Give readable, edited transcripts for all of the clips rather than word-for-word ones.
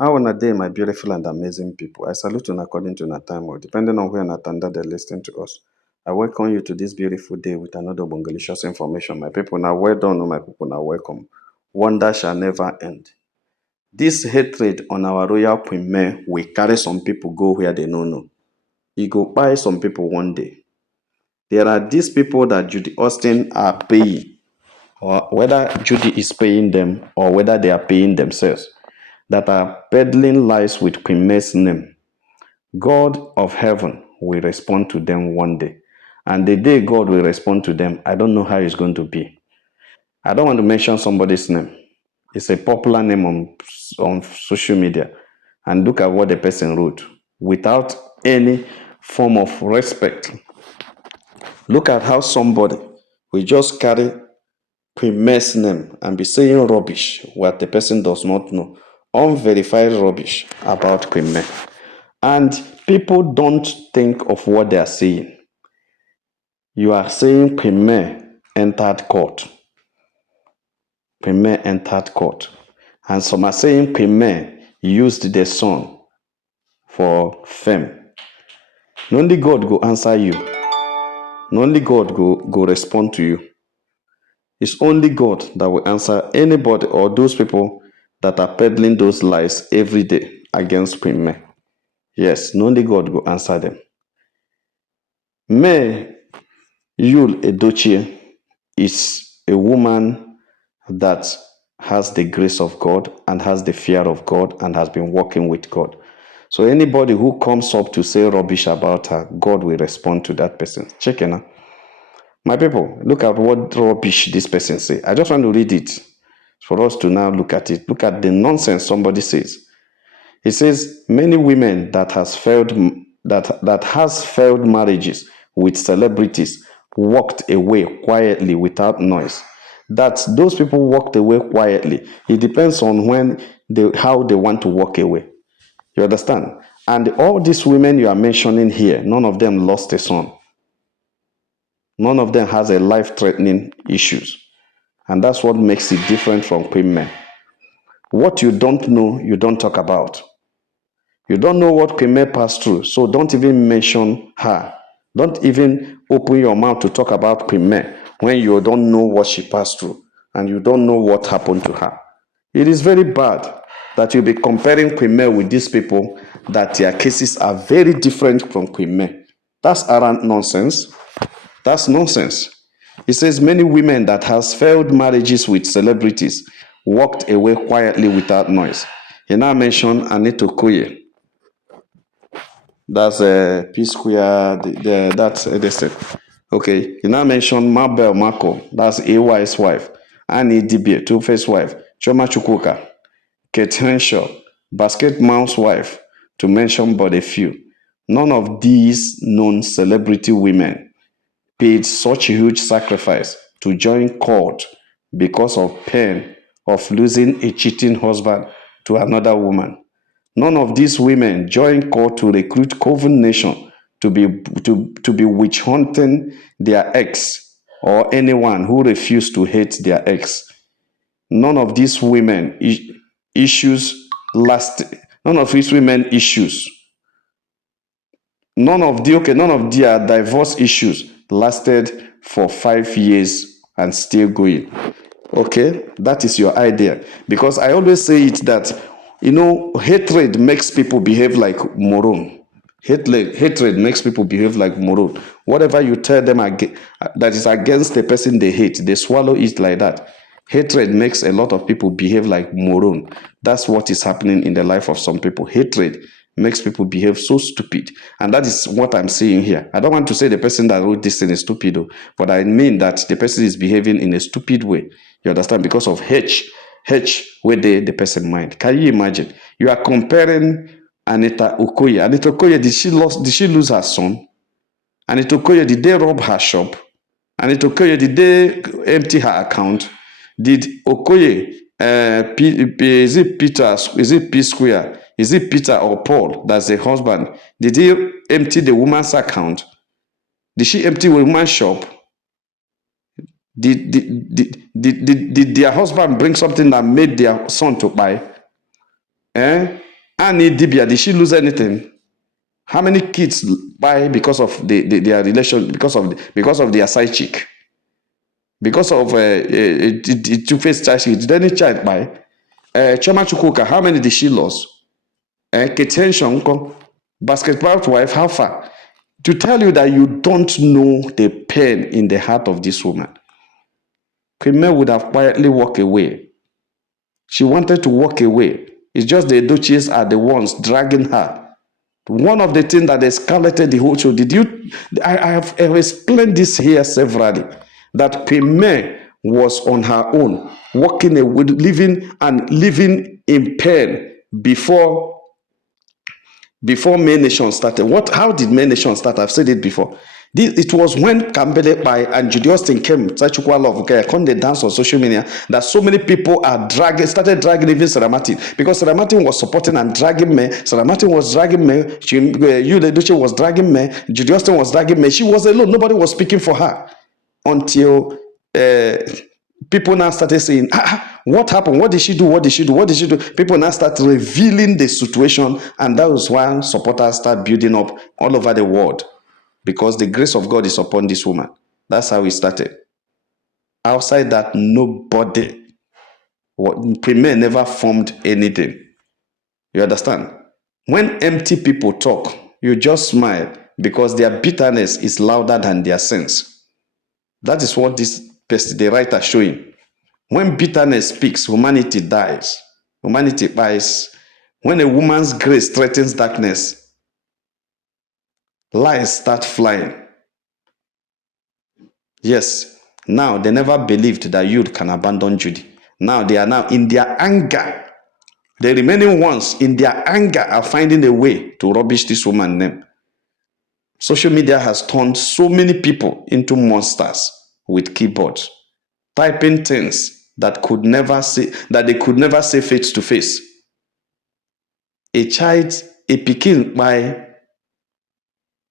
How on a day, my beautiful and amazing people? I salute you according to your time, or depending on where Natanda they listen to us. I welcome you to this beautiful day with another Bongalicious information. My people, now well done, my people, now welcome. Wonder shall never end. This hatred on our royal queen May will carry some people go where they don't know. It go buy some people one day. There are these people that Judy Austin are paying, or whether Judy is paying them or whether they are paying themselves, that are peddling lies with Queen May's name. God of heaven will respond to them one day. And the day God will respond to them, I don't know how it's going to be. I don't want to mention somebody's name. It's a popular name on social media. And look at what the person wrote without any form of respect. Look at how somebody will just carry Queen May's name and be saying rubbish what the person does not know. Unverified rubbish about Queen May. And people don't think of what they are saying. You are saying Queen May entered court. Queen May entered court. And some are saying Queen May used the son for fame. Not only God go answer you. Not only God go respond to you. It's only God that will answer anybody or those people that are peddling those lies every day against Queen May. Yes, not only God will answer them. May Yul Edochie is a woman that has the grace of God and has the fear of God and has been working with God. So anybody who comes up to say rubbish about her, God will respond to that person. Check it now. My people, look at what rubbish this person say. I just want to read it for us to now look at it. Look at the nonsense somebody says. He says many women that has failed marriages with celebrities walked away quietly without noise. That those people walked away quietly. It depends on how they want to walk away. You understand? And all these women you are mentioning here, none of them lost a son. None of them has a life-threatening issues. And that's what makes it different from Queen May. What you don't know, you don't talk about. You don't know what Queen May passed through, so don't even mention her. Don't even open your mouth to talk about Queen May when you don't know what she passed through and you don't know what happened to her. It is very bad that you'll be comparing Queen May with these people that their cases are very different from Queen May. That's arrant nonsense. That's nonsense. It says many women that has failed marriages with celebrities walked away quietly without noise. He now mentioned Anita Okoye. That's a P Square. That's this. Okay. He now mentioned Mabel Marco. That's AY's wife. Annie Dibie, Two-Face wife. Choma Chukwuka. Kate Henshaw, Basket Mouse wife, to mention but a few. None of these known celebrity women paid such a huge sacrifice to join court because of pain of losing a cheating husband to another woman. None of these women joined court to recruit Coven Nation to be witch hunting their ex or anyone who refused to hate their ex. None of these women issues last. None of these women issues. None of their divorce issues lasted for 5 years and still going. Okay, that is your idea. Because I always say it that hatred makes people behave like moron. Hatred makes people behave like moron. Whatever you tell them that is against the person they hate, they swallow it like that. Hatred makes a lot of people behave like moron. That's what is happening in the life of some people. Hatred makes people behave so stupid. And that is what I'm saying here. I don't want to say the person that wrote this thing is stupid, but I mean that the person is behaving in a stupid way. You understand? Because of where the person mind. Can you imagine? You are comparing Anita Okoye. Anita Okoye, did she lose her son? Anita Okoye, did they rob her shop? Anita Okoye, did they empty her account? Did Okoye, is it Peter, is it P Square? Is it Peter or Paul, that's the husband? Did he empty the woman's account? Did she empty the woman's shop? Did their husband bring something that made their son to buy? Nani Dibia, did she lose anything? How many kids buy because of their relation, because of their side chick? Because of a two-faced child, did any child buy? Choma Chukwuka, how many did she lose? Ketension, basketball wife, how far? To tell you that you don't know the pain in the heart of this woman. Kwame would have quietly walked away. She wanted to walk away. It's just the Edochies are the ones dragging her. One of the things that escalated the whole show, I have explained this here severally, that Kwame was on her own, walking away, living in pain before Main Nation started. How did Main Nation start? I've said it before. It was when Kambele Pai and Juju Austin came, Sachukwa Love, okay, they dance on social media, that so many people started dragging even Sarah Martin, because Sarah Martin was supporting and dragging me. Sarah Martin was dragging me. Yule Duce was dragging me. Juju Austin was dragging me. She was alone. Nobody was speaking for her until people now started saying, what happened? What did she do? What did she do? What did she do? People now start revealing the situation, and that was why supporters start building up all over the world, because the grace of God is upon this woman. That's how it started. Outside that, nobody, Premier never formed anything. You understand? When empty people talk, you just smile, because their bitterness is louder than their sins. That is what the writer showing. When bitterness speaks, humanity dies. Humanity dies. When a woman's grace threatens darkness, lies start flying. Yes, now they never believed that youth can abandon Judy. Now they are now in their anger. The remaining ones in their anger are finding a way to rubbish this woman's name. Social media has turned so many people into monsters with keyboards, typing things that they could never say face to face. A Peking by,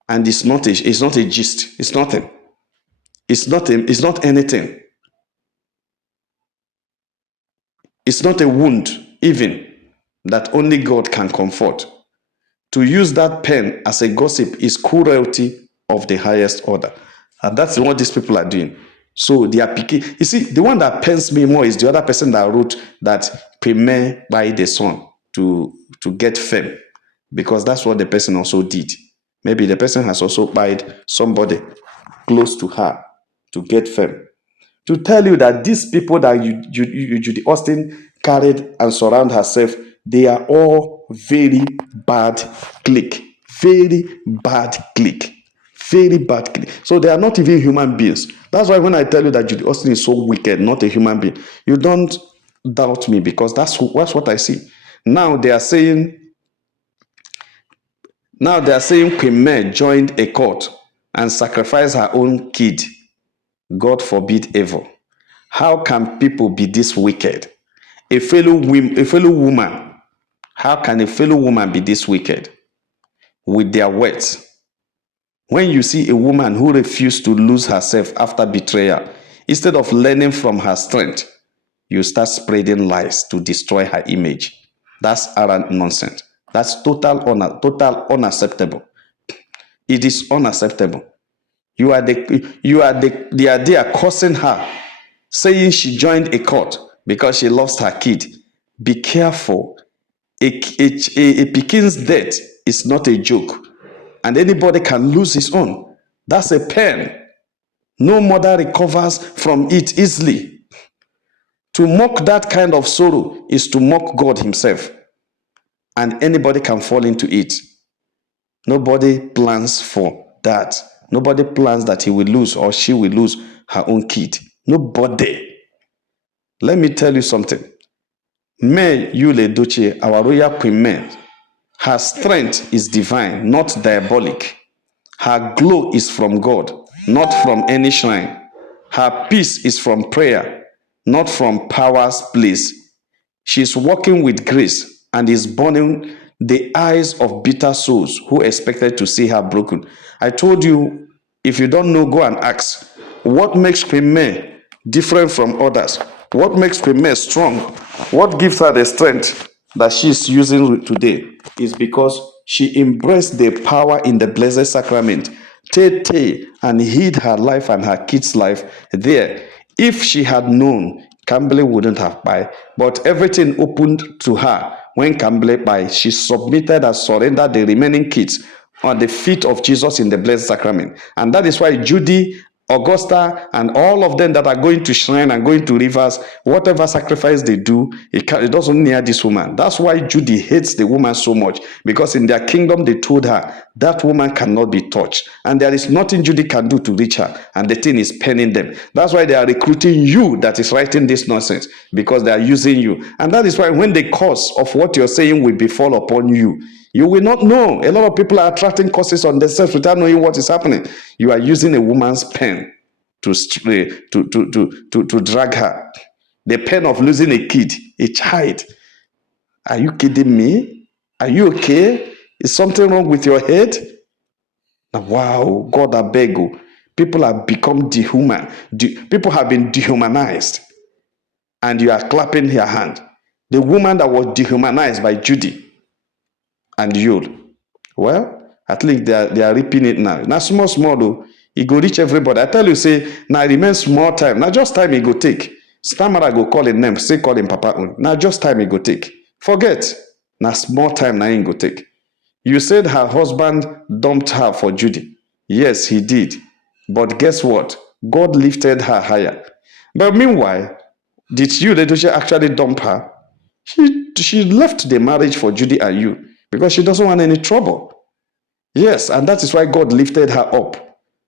and it's not a gist. It's nothing. It's not anything. It's not a wound, even, that only God can comfort. To use that pen as a gossip is cruelty of the highest order. And that's what these people are doing. So they are picking. You see, the one that pains me more is the other person that wrote that Premier by the son to get fame, because that's what the person also did. Maybe the person has also buyed somebody close to her to get fame. To tell you that these people that Judy Austin carried and surround herself, they are all very bad clique. Very bad clique. Very bad clique. So they are not even human beings. That's why when I tell you that Judy Austin is so wicked, not a human being, you don't doubt me, because that's what I see. Now they are saying Queen May joined a cult and sacrificed her own kid. God forbid evil. How can people be this wicked? A fellow woman. How can a fellow woman be this wicked? With their words. When you see a woman who refused to lose herself after betrayal, instead of learning from her strength, you start spreading lies to destroy her image. That's arrant nonsense. That's total unacceptable. It is unacceptable. They are cursing her, saying she joined a cult because she lost her kid. Be careful. A Pekin's death is not a joke, and anybody can lose his own. That's a pain. No mother recovers from it easily. To mock that kind of sorrow is to mock God himself, and anybody can fall into it. Nobody plans for that. Nobody plans that he will lose or she will lose her own kid. Nobody. Let me tell you something. May Yule Duce, our royal queen May, her strength is divine, not diabolic. Her glow is from God, not from any shrine. Her peace is from prayer, not from power's place. She is walking with grace and is burning the eyes of bitter souls who expected to see her broken. I told you, if you don't know, go and ask. What makes Queen May different from others? What makes Queen May strong? What gives her the strength that she is using today? is because she embraced the power in the Blessed Sacrament, and hid her life and her kids' life there. If she had known, Campbell wouldn't have died. But everything opened to her when Campbell died. She submitted and surrendered the remaining kids on the feet of Jesus in the Blessed Sacrament. And that is why Judy, Augusta, and all of them that are going to shrine and going to rivers, whatever sacrifice they do, it doesn't near this woman. That's why Judy hates the woman so much, because in their kingdom they told her that woman cannot be touched, and there is nothing Judy can do to reach her, and the thing is penning them. That's why they are recruiting you that is writing this nonsense, because they are using you. And that is why when the curse of what you're saying will befall upon you, you will not know. A lot of people are attracting curses on themselves without knowing what is happening. You are using a woman's pen to drag her. The pain of losing a kid, a child. Are you kidding me? Are you okay? Is something wrong with your head? Wow, God, I beg you. People have become dehuman. People have been dehumanized. And you are clapping your hand. The woman that was dehumanized by Judy and Yul. Well, at least they are reaping it now. Now, small though. It go reach everybody. I tell you, say, now it remains small time. Now just time it go take. Stammerer go call him name, say call him papa. Now just time it go take. Forget. Now small time now it go take. You said her husband dumped her for Judy. Yes, he did. But guess what? God lifted her higher. But meanwhile, did you, Ledoche, actually dump her? She left the marriage for Judy and you because she doesn't want any trouble. Yes, and that is why God lifted her up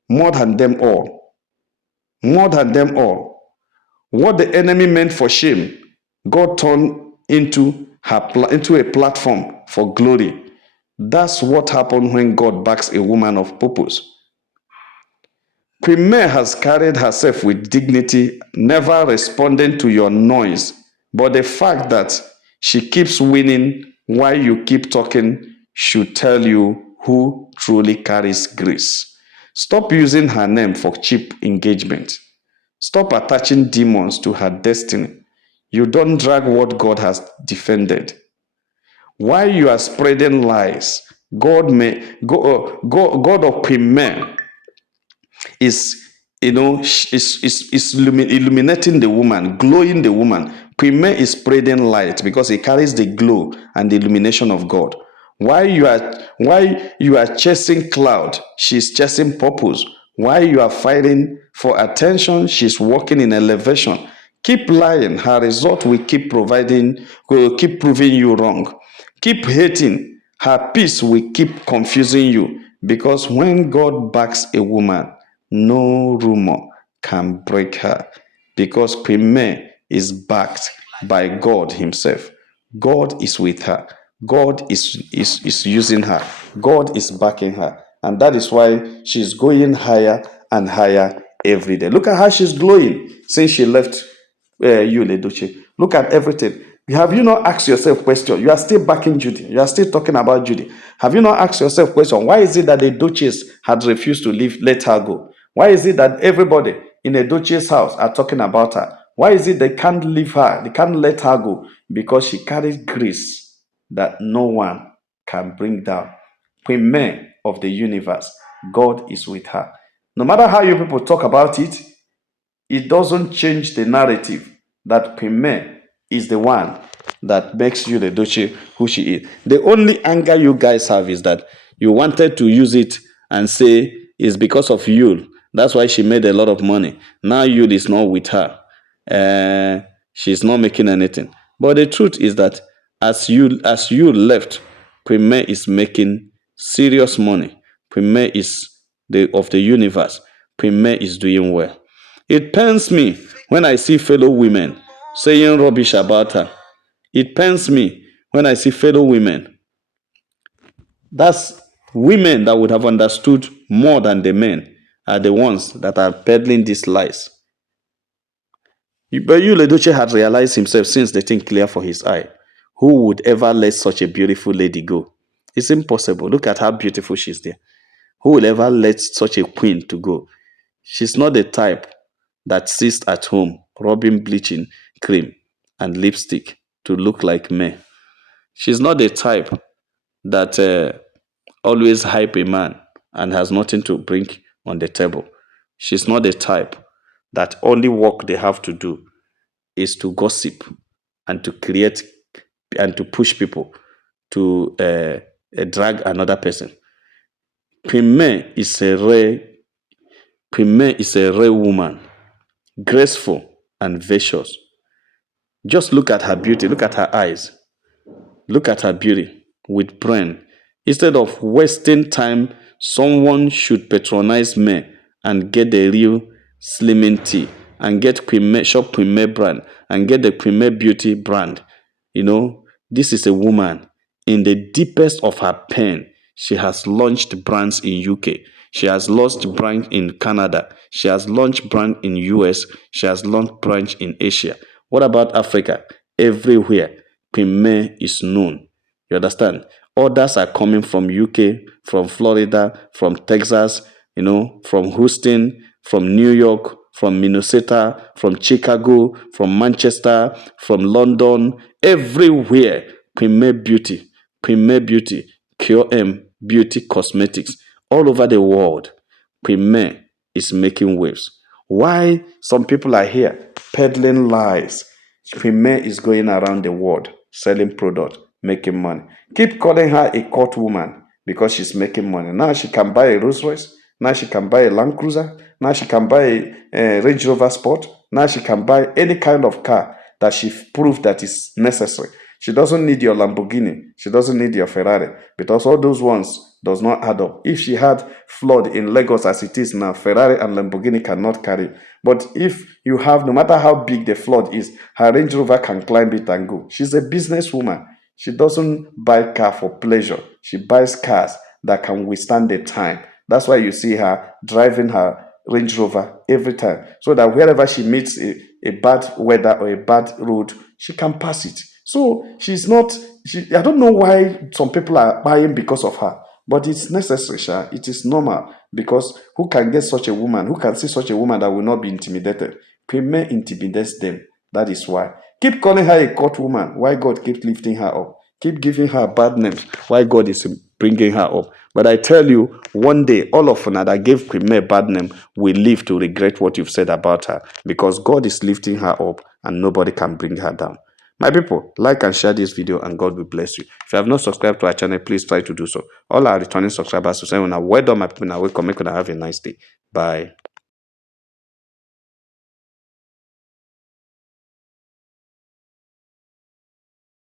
more than them all. More than them all. What the enemy meant for shame, God turned into a platform for glory. That's what happened when God backs a woman of purpose. Queen May has carried herself with dignity, never responding to your noise. But the fact that she keeps winning while you keep talking should tell you who truly carries grace. Stop using her name for cheap engagement. Stop attaching demons to her destiny. You don't drag what God has defended. While you are spreading lies, God of Queen May is illuminating the woman, glowing the woman. Queen May is spreading light because he carries the glow and the illumination of God. While you are chasing cloud, she's chasing purpose. While you are fighting for attention, she's walking in elevation. Keep lying, her result will will keep proving you wrong. Keep hating, her peace will keep confusing you. Because when God backs a woman, no rumor can break her. Because Queen May is backed by God Himself. God is with her. God is using her. God is backing her. And that is why she's going higher and higher every day. Look at how she's glowing since she left you, Ledoche. Look at everything. Have you not asked yourself question? You are still backing Judy. You are still talking about Judy. Have you not asked yourself question? Why is it that the Duchess had refused to let her go? Why is it that everybody in a Duchess house are talking about her? Why is it they can't leave her? They can't let her go? Because she carries grace that no one can bring down. Queen May of the universe, God is with her. No matter how you people talk about it, it doesn't change the narrative that Queen May is the one that makes you the Duchess who she is. The only anger you guys have is that you wanted to use it and say it's because of Yul. That's why she made a lot of money. Now Yul is not with her. She's not making anything. But the truth is that as you left, Queen May is making serious money. Queen May is of the universe. Queen May is doing well. It pains me when I see fellow women saying rubbish about her. It pains me when I see fellow women. That's women that would have understood more than the men are the ones that are peddling these lies. But you, Ledoche, had realized himself since the thing clear for his eye. Who would ever let such a beautiful lady go? It's impossible. Look at how beautiful she's there. Who will ever let such a queen to go? She's not the type that sits at home rubbing bleaching cream and lipstick to look like me. She's not the type that always hype a man and has nothing to bring on the table. She's not the type that only work they have to do is to gossip and to create and to push people to drag another person. Queen is a rare woman, graceful and vicious. Just look at her beauty, look at her eyes, look at her beauty with brain. Instead of wasting time, someone should patronize me and get the real slimming tea and get shop Queen May brand and get the Queen May beauty brand. You know, this is a woman in the deepest of her pain. She has launched brands in UK. She has launched brand in Canada. She has launched brand in US. She has launched branch in Asia. What about Africa? Everywhere, Queen May is known. You understand? Others are coming from UK, from Florida, from Texas, from Houston, from New York, from Minnesota, from Chicago, from Manchester, from London, everywhere. Queen May Beauty, Queen May Beauty, Cure M Beauty Cosmetics, all over the world. Queen May is making waves. Why some people are here peddling lies? Queen May is going around the world selling product, making money. Keep calling her a court woman because she's making money. Now she can buy a Rolls Royce. Now she can buy a Land Cruiser. Now she can buy a Range Rover Sport. Now she can buy any kind of car that she proved that is necessary. She doesn't need your Lamborghini. She doesn't need your Ferrari because all those ones does not add up. If she had flood in Lagos as it is now, Ferrari and Lamborghini cannot carry. But if you have, no matter how big the flood is, her Range Rover can climb it and go. She's a businesswoman. She doesn't buy car for pleasure. She buys cars that can withstand the time. That's why you see her driving her Range Rover every time, so that wherever she meets a bad weather or a bad road, she can pass it. So she's not, I don't know why some people are buying because of her, but it's necessary, Sha. It is normal because who can get such a woman? Who can see such a woman that will not be intimidated? Queen May intimidates them. That is why. Keep calling her a court woman. Why God keep lifting her up? Keep giving her bad names. Why God is bringing her up? But I tell you, one day, all of you that gave Queen May a bad name will live to regret what you've said about her because God is lifting her up and nobody can bring her down. My people, like and share this video and God will bless you. If you have not subscribed to our channel, please try to do so. All our returning subscribers will say, well done, my people. Now welcome. Make sure have a nice day. Bye.